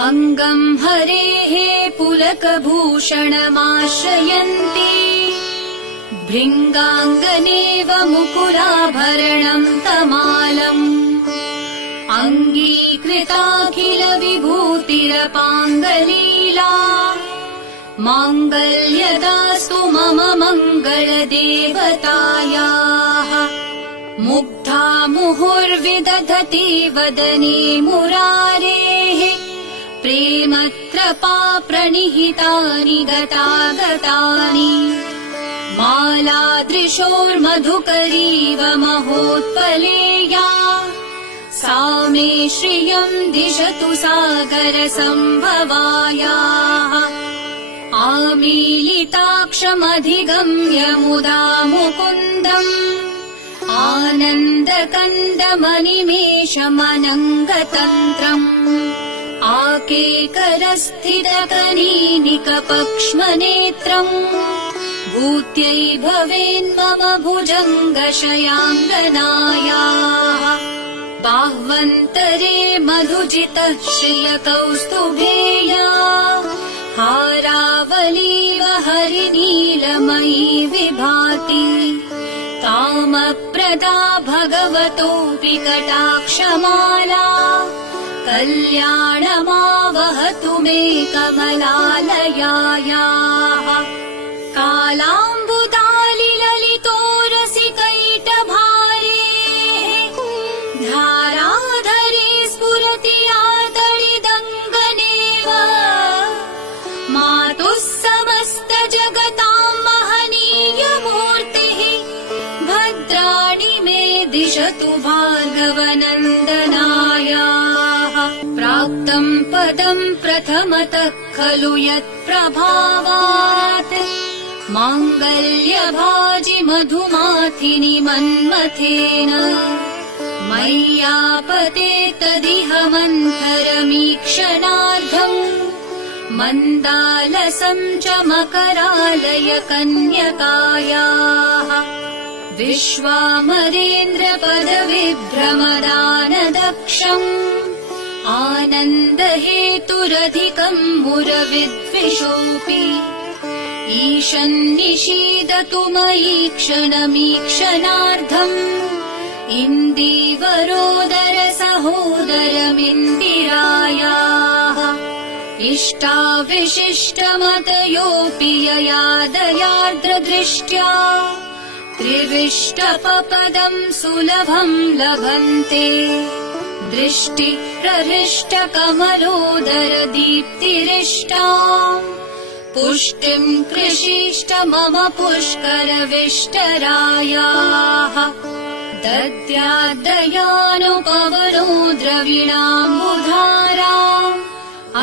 अङ्गम् हरेः पुलकभूषणमाश्रयन्ति भृङ्गाङ्गनेव मुकुलाभरणम् तमालम् अङ्गीकृताखिल विभूतिरपाङ्गलीला माङ्गल्यदास्तु मम मङ्गलदेवतायाः मुग्धा मुहुर्विदधति वदने मुरारेः प्रेमत्रपा प्रणिहितानि गतागतानि मालादृशोर्मधुकरीव महोत्पलेया सा मे श्रियम् दिशतु सागरसम्भवायाः आमीलिताक्षमधिगम्य मुदा मुकुन्दम् आनन्दकन्दमनिमेषमनङ्गतन्त्रम् आकेकरस्थितकनीनिकपक्ष्मनेत्रम् भूत्यै भवेन्मम भुजङ्गशयाङ्गनायाः बाह्वन्तरे मधुजितः श्रियकौस्तुभेया हारावलीव हरिनीलमयी विभाति कामप्रदा भगवतोऽपि कटाक्षमाला कल्याणमावहतु मे कमलालयायाः कालाम्बुदालिललितोरसिकैटभारेः धाराधरे स्फुरति आतडिदङ्गनेव मातुः समस्तजगतां महनीयमूर्तिः भद्राणि मे दिशतु भार्गवनन्दनायाः प्राप्तम् पदम् प्रथमतः खलु यत्प्रभावात् माङ्गल्यभाजि मधुमाथिनि मन्मथेन मय्यापते तदिह मन्थरमीक्षणार्धम् मन्दालसम् च मकरालय कन्यकायाः विश्वामरेन्द्रपदविभ्रमदानदक्षम् आनन्दहेतुरधिकम् मुरविद्विषोऽपि ईशन्निषीदतु मयि क्षणमीक्षणार्धम् इन्दीवरोदरसहोदरमिन्दिरायाः इष्टाविशिष्टमतयोऽपि यया दयार्द्रदृष्ट्या त्रिविष्टपपदम् सुलभम् लभन्ते दृष्टिप्रहृष्टकमलोदरदीप्तिरिष्टाम् पुष्टिम् कृषीष्ट मम पुष्करविष्टरायाः दद्याद्दयानुपवनो द्रविणाम्बुधारा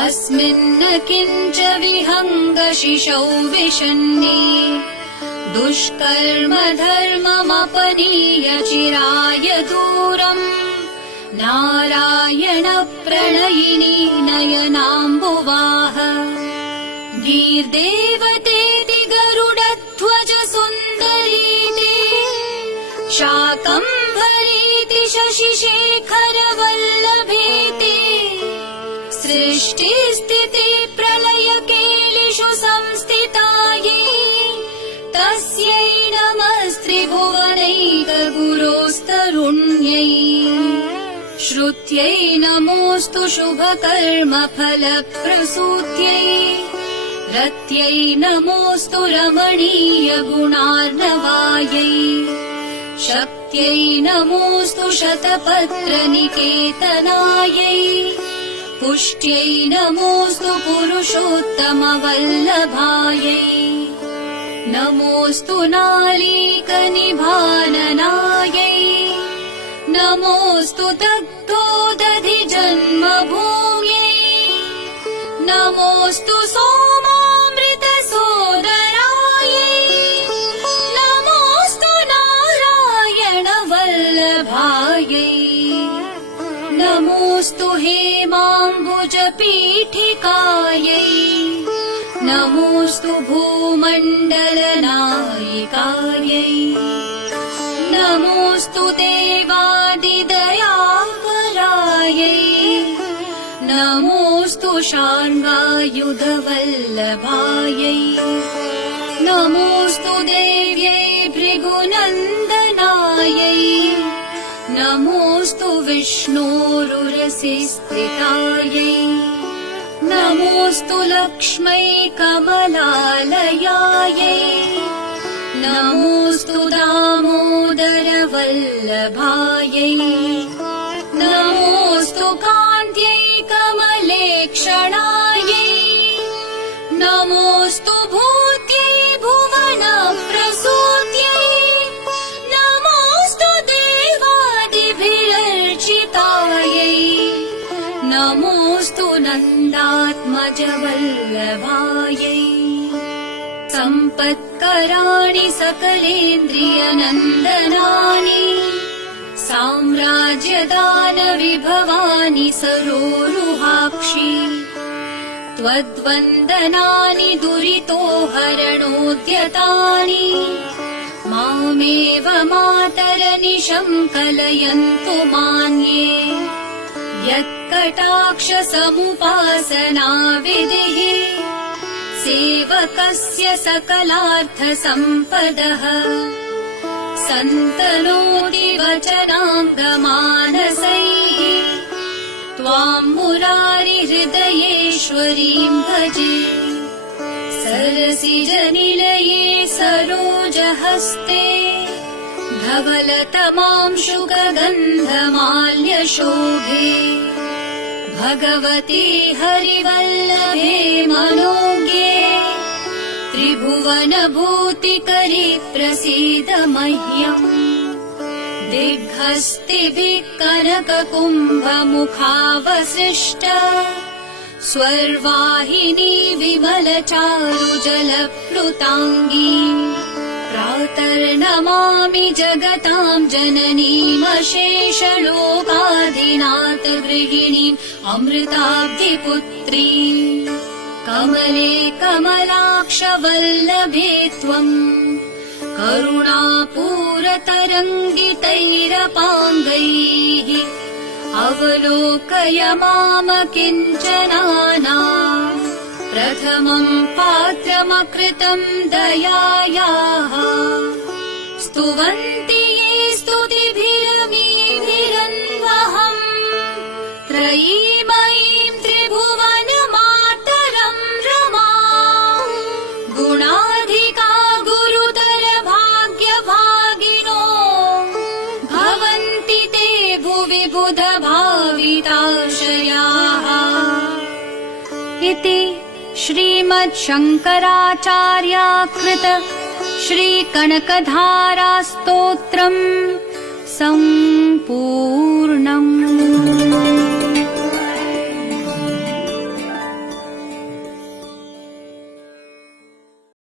अस्मिन्न किञ्च विहङ्गशिशौ विशन्ने दुष्कर्म धर्ममपनीय चिराय दूरम् नारायण प्रणयिनी नयनाम्बुवाह गीर्देवतेति गरुडध्वज सुन्दरीति शाकम्भरीति शशिशेखर वल्लभेति सृष्टिस्थिति प्रलयकेलिषु संस्थितायै तस्यै नमस्त्रिभुवनैकगुरोस्तरुण्यै श्रुत्यै नमोऽस्तु शुभकर्मफलप्रसूत्यै रत्यै नमोऽस्तु रमणीयगुणार्णवायै शक्त्यै नमोऽस्तु शतपत्रनिकेतनायै पुष्ट्यै नमोऽस्तु पुरुषोत्तमवल्लभायै नमोऽस्तु नालीकनिभाननायै नमोऽस्तु दग्धोदधिजन्मभूम्यै नमोऽस्तु सोमामृतसोदरायै नमोऽस्तु नारायणवल्लभायै नमोऽस्तु हेमाम्बुजपीठिकायै नमोऽस्तु भूमण्डलनायिकायै नमोऽस्तु देवादिदयाकरायै नमो नमोऽस्तु शार्ङ्गायुधवल्लभायै नमोऽस्तु देव्यै भृगुनन्दनायै नमोऽस्तु विष्णोरुरसि स्थितायै नमोऽस्तु लक्ष्मै कमलालयायै नमोऽस्तु दामोदरवल्लभायै नमोऽस्तु कान्त्यै कमलेक्षणायै नमोऽस्तु भूत्यै भुवनप्रसूत्यै नमोऽस्तु देवादिभिरर्चितायै नमोऽस्तु नन्दात्मजवल्लभायै सम्पत्कराणि सकलेन्द्रियनन्दनानि साम्राज्यदानविभवानि सरोरुहाक्षि त्वद्वन्दनानि दुरितोहरणोद्यतानि मामेव मातरनिशं कलयन्तु मान्ये यत्कटाक्षसमुपासनाविधिः सेवकस्य सकलार्थसम्पदः सन्तनोति वचनाङ्गमानसैः त्वां मुरारिहृदयेश्वरीं भजे सरसिजनिलये सरोजहस्ते धवलतमांशुकगन्धमाल्यशोभे भगवती हरिवल्लभे मनोज्ञे त्रिभुवनभूतिकरी प्रसीद मह्यम् दिग्हस्तिभिः कनककुम्भमुखावसृष्ट स्वर्वाहिनी विमलचारुजलप्लुताङ्गी प्रातर्नमामि जगतां जननीमशेषलोकाधिनाथ गृहिणीम् अमृताब्धिपुत्री कमले कमलाक्षवल्लभे त्वम् करुणापूरतरङ्गितैरपाङ्गैः अवलोकय मामकिञ्चनानाम् प्रथमम् पात्रमकृतम् दयायाः स्तुवन्ति ये स्तुतिभिरमीभिरन्वहम् त्रयीमयीम् त्रिभुवनमातरम् रमाम् गुणाधिका गुरुतर भाग्यभागिनो भवन्ति ते भुवि बुधभाविताशयाः इति श्रीमच्छङ्कराचार्याकृत श्रीकनकधारास्तोत्रम् सम्पूर्णम्।